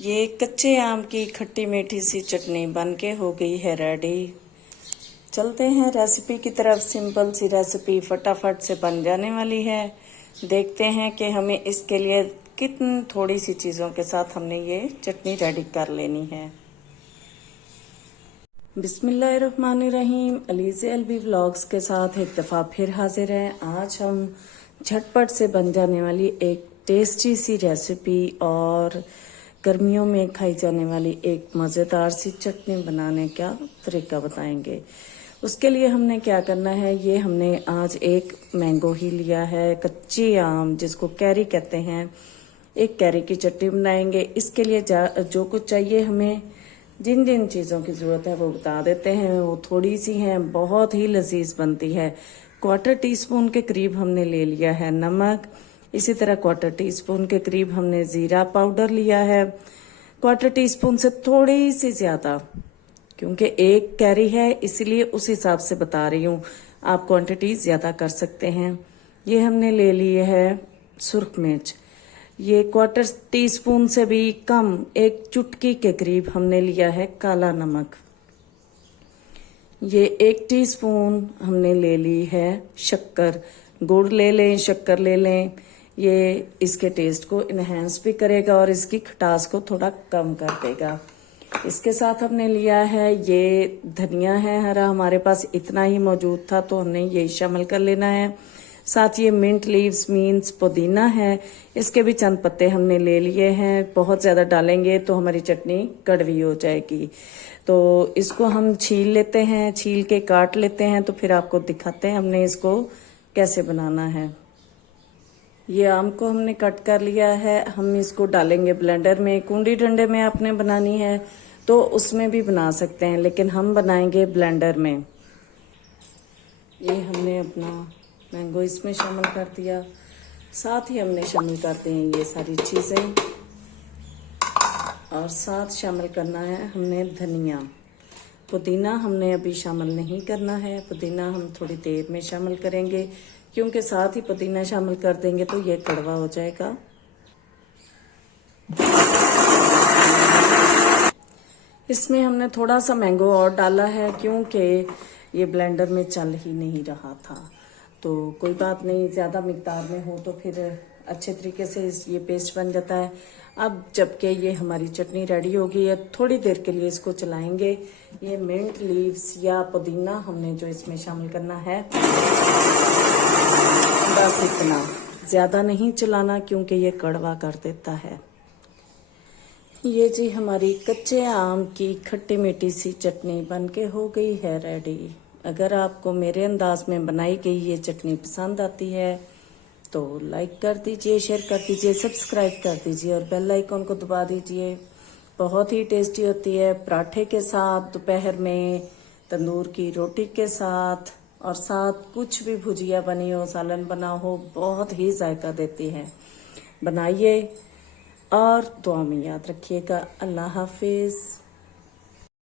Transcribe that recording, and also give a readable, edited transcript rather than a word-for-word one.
ये कच्चे आम की खट्टी मीठी सी चटनी बनके हो गई है रेडी। चलते हैं रेसिपी की तरफ। सिंपल सी रेसिपी फटाफट से बन जाने वाली है। देखते हैं कि हमें इसके लिए कितनी थोड़ी सी चीज़ों के साथ हमने ये चटनी रेडी कर लेनी है। बिस्मिल्लाहिर्रहमानिर्रहीम। अलीज़े अलवी व्लॉग्स के साथ एक दफ़ा फिर हाजिर हैं। आज हम झटपट से बन जाने वाली एक टेस्टी सी रेसिपी और गर्मियों में खाई जाने वाली एक मज़ेदार सी चटनी बनाने का तरीका बताएंगे। उसके लिए हमने क्या करना है, ये हमने आज एक मैंगो ही लिया है, कच्ची आम जिसको कैरी कहते हैं। एक कैरी की चटनी बनाएंगे। इसके लिए जो कुछ चाहिए, हमें जिन जिन चीज़ों की ज़रूरत है वो बता देते हैं। वो थोड़ी सी हैं, बहुत ही लजीज बनती है। 1/4 टीस्पून के करीब हमने ले लिया है नमक। इसी तरह 1/4 टीस्पून के करीब हमने ज़ीरा पाउडर लिया है। 1/4 टीस्पून से थोड़ी सी ज़्यादा, क्योंकि एक कैरी है इसलिए उस हिसाब से बता रही हूँ। आप क्वांटिटी ज़्यादा कर सकते हैं। ये हमने ले लिए है सुर्ख मिर्च। ये 1/4 टीस्पून से भी कम, एक चुटकी के करीब हमने लिया है काला नमक। ये 1 टीस्पून हमने ले ली है शक्कर। गुड़ ले लें, शक्कर ले लें। ये इसके टेस्ट को इन्हेंस भी करेगा और इसकी खटास को थोड़ा कम कर देगा। इसके साथ हमने लिया है ये धनिया है हरा, हमारे पास इतना ही मौजूद था तो हमने यही शामिल कर लेना है। साथ ये मिंट लीव्स मीन्स पुदीना है, इसके भी चंद पत्ते हमने ले लिए हैं। बहुत ज़्यादा डालेंगे तो हमारी चटनी कड़वी हो जाएगी। तो इसको हम छील लेते हैं, छील के काट लेते हैं, तो फिर आपको दिखाते हैं हमने इसको कैसे बनाना है। ये आम को हमने कट कर लिया है। हम इसको डालेंगे ब्लेंडर में। कुंडी डंडे में आपने बनानी है तो उसमें भी बना सकते हैं, लेकिन हम बनाएंगे ब्लेंडर में। ये हमने अपना मैंगो इसमें शामिल कर दिया। साथ ही हमने शामिल करते हैं ये सारी चीज़ें, और साथ शामिल करना है हमने धनिया। पुदीना हमने अभी शामिल नहीं करना है। पुदीना हम थोड़ी देर में शामिल करेंगे, क्योंकि साथ ही पुदीना शामिल कर देंगे तो ये कड़वा हो जाएगा। इसमें हमने थोड़ा सा मैंगो और डाला है, क्योंकि ये ब्लेंडर में चल ही नहीं रहा था। तो कोई बात नहीं, ज़्यादा मिकदार में हो तो फिर अच्छे तरीके से ये पेस्ट बन जाता है। अब जबकि ये हमारी चटनी रेडी होगी है, थोड़ी देर के लिए इसको चलाएंगे। ये मिंट लीव्स या पुदीना हमने जो इसमें शामिल करना है, बस इतना, ज़्यादा नहीं चलाना क्योंकि ये कड़वा कर देता है। ये जी हमारी कच्चे आम की खट्टी मीठी सी चटनी बनके हो गई है रेडी। अगर आपको मेरे अंदाज में बनाई गई ये चटनी पसंद आती है तो लाइक कर दीजिए, शेयर कर दीजिए, सब्सक्राइब कर दीजिए और बेल आइकन को दबा दीजिए। बहुत ही टेस्टी होती है पराठे के साथ, दोपहर में तंदूर की रोटी के साथ, और साथ कुछ भी भुजिया बनी हो, सालन बना हो, बहुत ही जायका देती है। बनाइए और दुआ में याद रखिएगा। अल्लाह हाफिज।